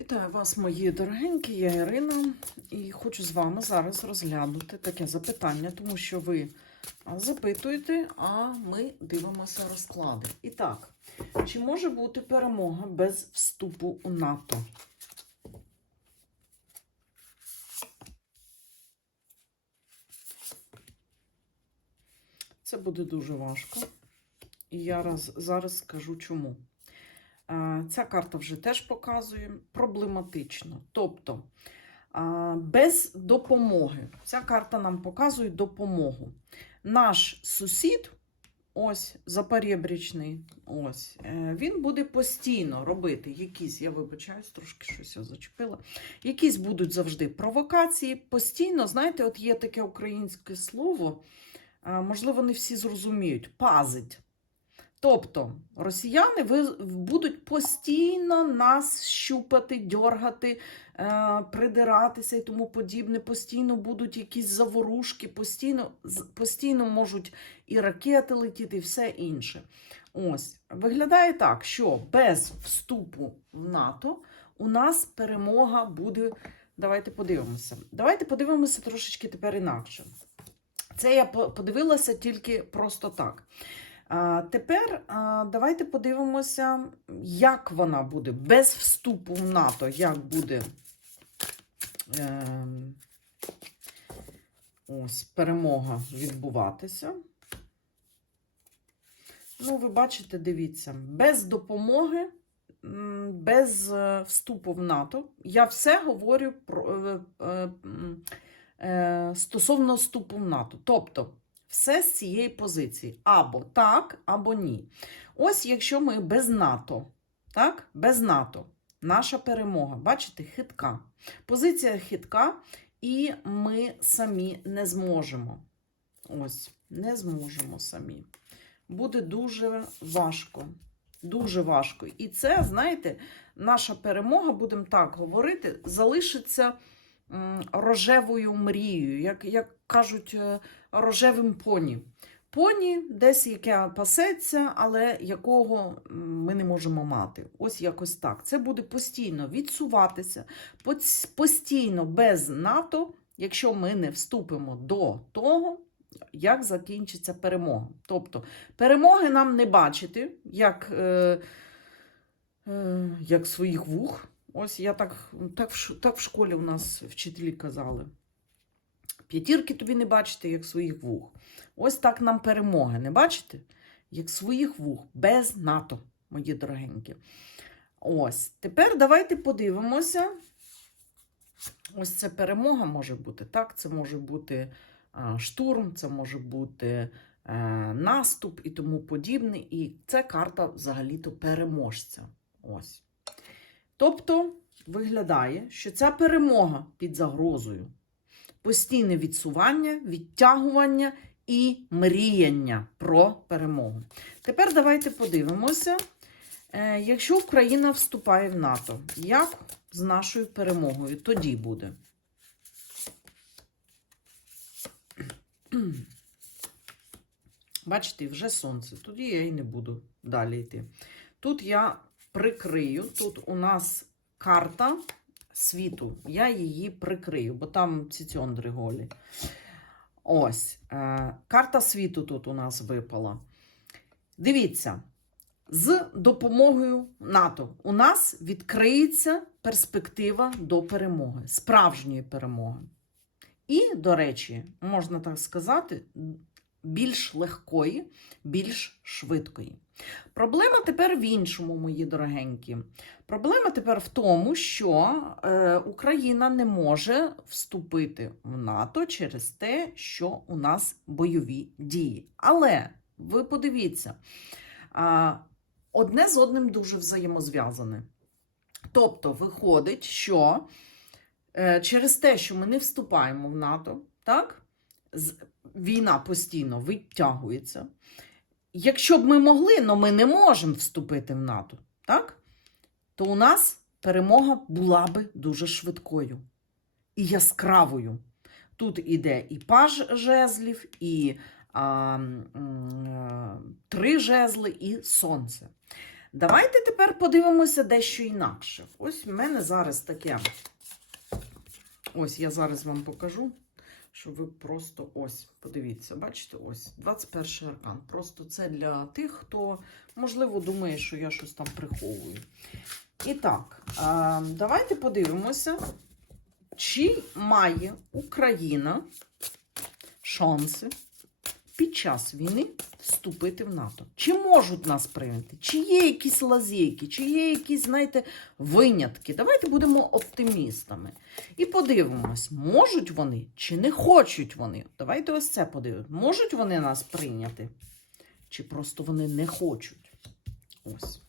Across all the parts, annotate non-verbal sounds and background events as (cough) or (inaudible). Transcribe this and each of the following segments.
Вітаю вас, мої дорогенькі, я Ірина, і хочу з вами зараз розглянути таке запитання, тому що ви запитуєте, а ми дивимося розклади. І так, чи може бути перемога без вступу у НАТО? Це буде дуже важко. І я раз, зараз скажу чому. Е, Ця карта вже теж показує проблематично. Тобто е, без допомоги. Ця карта нам показує допомогу. Наш сусід, ось запорєбрічний, ось, е, він буде постійно робити якісь, я вибачаюсь, трошки щось я зачепила. Якісь будуть завжди провокації. Постійно, знаєте, от є таке українське слово, можливо, не всі зрозуміють, пазить. Тобто росіяни будуть постійно нас щупати, дьоргати, е, придиратися і тому подібне. Постійно будуть якісь заворушки, постійно, постійно можуть і ракети летіти, і все інше. Ось виглядає так, що без вступу в НАТО у нас перемога буде. Давайте подивимося. Давайте подивимося трошечки тепер інакше. Це я по- подивилася тільки просто так. Тепер давайте подивимося, як вона буде без вступу в НАТО, як буде ем, ось перемога відбуватися. Ну, ви бачите, дивіться, без допомоги, без е, вступу в НАТО. Я все говорю про, е, е, стосовно вступу в НАТО. Тобто, все з цієї позиції. Або так, або ні. Ось якщо ми без НАТО, так? Без НАТО, наша перемога, бачите, хитка. Позиція хитка, і ми самі не зможемо. Ось, не зможемо самі. Буде дуже важко. Дуже важко. І це, знаєте, наша перемога, будемо так говорити, залишиться рожевою мрією, як, як кажуть, е, рожевим поні. Поні десь яке пасеться, але якого ми не можемо мати. Ось якось так. Це буде постійно відсуватися, постійно без НАТО, якщо ми не вступимо до того, як закінчиться перемога. Тобто перемоги нам не бачити, як, е, е, як своїх вух. Ось я так, так, в, так в школі у нас вчителі казали. П'ятірки тобі не бачите, як своїх вух. Ось так нам перемоги. Не бачите? Як своїх вух, без НАТО, мої дорогенькі. Ось. Тепер давайте подивимося. Ось це перемога може бути. Так, це може бути штурм, це може бути е, наступ і тому подібне. І це карта взагалі-то переможця. Ось. Тобто виглядає, що ця перемога під загрозою постійне відсування, відтягування і мріяння про перемогу. Тепер давайте подивимося, е, якщо Україна вступає в НАТО, як з нашою перемогою тоді буде? (clears throat) Бачите, вже сонце. Тоді я і не буду далі йти. Тут я прикрию, тут у нас карта світу. Я її прикрию, бо там ці цьондри голі. Ось. Е, карта світу тут у нас випала. Дивіться, з допомогою НАТО у нас відкриється перспектива до перемоги, справжньої перемоги. І, до речі, можна так сказати, більш легкої, більш швидкої. Проблема тепер в іншому, мої дорогенькі. Проблема тепер в тому, що е, Україна не може вступити в НАТО через те, що у нас бойові дії. Але ви подивіться, а, одне з одним дуже взаємозв'язане. Тобто, виходить, що е, через те, що ми не вступаємо в НАТО, так, війна постійно відтягується. Якщо б ми могли, але ми не можемо вступити в НАТО, так? то у нас перемога була би дуже швидкою і яскравою. Тут іде і паж жезлів, і а, е, три жезли, і сонце. Давайте тепер подивимося дещо інакше. Ось в мене зараз таке. Ось я зараз вам покажу, щоб ви просто ось, подивіться, бачите, ось 21 аркан. Просто це для тих, хто, можливо, думає, що я щось там приховую. І так, давайте подивимося, чи має Україна шанси під час війни вступити в НАТО? Чи можуть нас прийняти? Чи є якісь лазейки, чи є якісь, знаєте, винятки? Давайте будемо оптимістами. І подивимось, можуть вони чи не хочуть вони. Давайте ось це подивимось. Можуть вони нас прийняти? Чи просто вони не хочуть? Ось.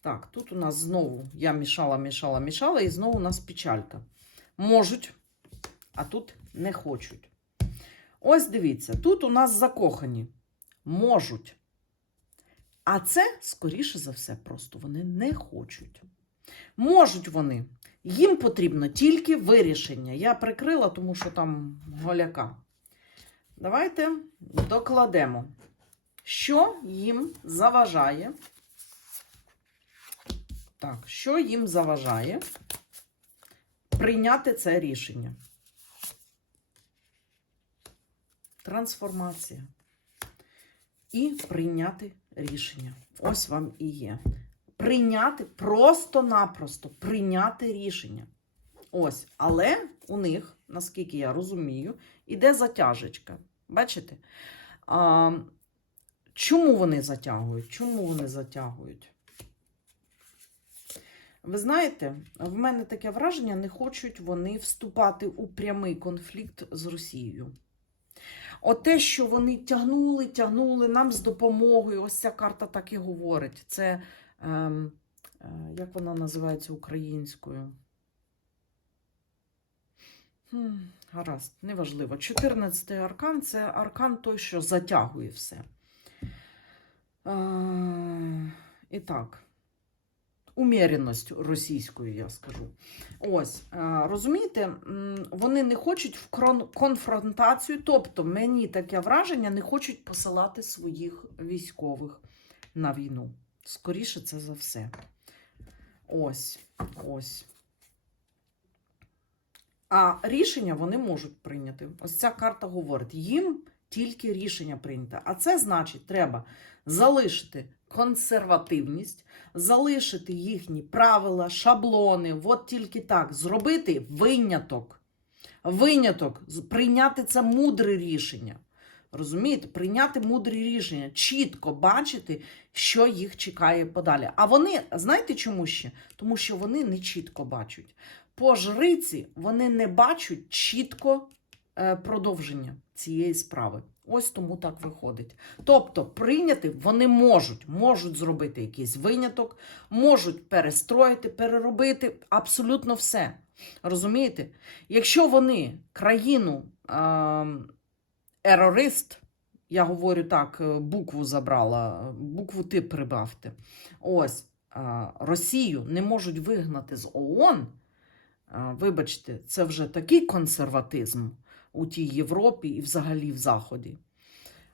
Так, тут у нас знову я мішала, мішала, мішала, і знову у нас печалька. Можуть, а тут не хочуть. Ось дивіться, тут у нас закохані. Можуть. А це, скоріше за все, просто вони не хочуть. Можуть вони. Їм потрібно тільки вирішення. Я прикрила, тому що там голяка. Давайте докладемо, що їм заважає. Так, що їм заважає прийняти це рішення? Трансформація. І прийняти рішення. Ось вам і є. Прийняти просто-напросто прийняти рішення. Ось, але у них, наскільки я розумію, іде затяжечка. Бачите? А, чому вони затягують? Чому вони затягують? Ви знаєте, в мене таке враження, не хочуть вони вступати у прямий конфлікт з Росією. От те, що вони тягнули, тягнули нам з допомогою, ось ця карта так і говорить. Це, ем, е, як вона називається українською? Хм, гаразд, неважливо. 14-й аркан це аркан той, що затягує все. Е, і так уміряність російською, я скажу. Ось, е, розумієте, вони не хочуть в конфронтацію, тобто мені таке враження, не хочуть посилати своїх військових на війну. Скоріше це за все. Ось, ось. А рішення вони можуть прийняти. Ось ця карта говорить: їм тільки рішення прийняти. А це значить, треба залишити консервативність, залишити їхні правила, шаблони. От тільки так зробити виняток. Виняток, прийняти це мудре рішення. Розумієте, прийняти мудрі рішення, чітко бачити, що їх чекає подалі. А вони, знаєте чому ще? Тому що вони не чітко бачать. По жриці вони не бачать чітко продовження цієї справи. Ось тому так виходить. Тобто, прийняти вони можуть, можуть зробити якийсь виняток, можуть перестроїти, переробити абсолютно все. Розумієте? Якщо вони країну е, ерорист, я говорю так, е, букву забрала, е, букву ти прибавте. Ось е, Росію не можуть вигнати з ООН. е, Вибачте, це вже такий консерватизм у тій Європі і взагалі в Заході.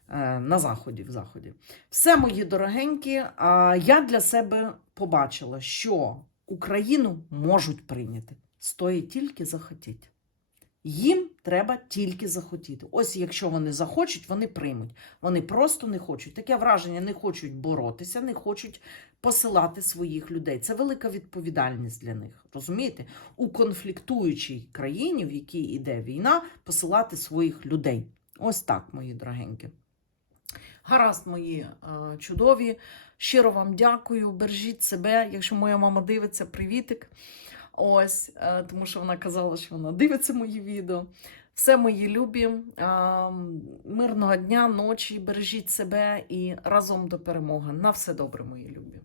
Е, На Заході, в Заході. Все, мої дорогенькі, а, я для себе побачила, що Україну можуть прийняти. Стоїть тільки захотіти. Їм треба тільки захотіти. Ось якщо вони захочуть, вони приймуть. Вони просто не хочуть. Таке враження не хочуть боротися, не хочуть посилати своїх людей. Це велика відповідальність для них. Розумієте? У конфліктуючій країні, в якій іде війна, посилати своїх людей. Ось так, мої дорогенькі. Гаразд, мої е, чудові. Щиро вам дякую. Бережіть себе. Якщо моя мама дивиться, привітик. Ось, е, тому що вона казала, що вона дивиться мої відео. Все, мої любі. е, Мирного дня, ночі. Бережіть себе і разом до перемоги. На все добре, мої любі.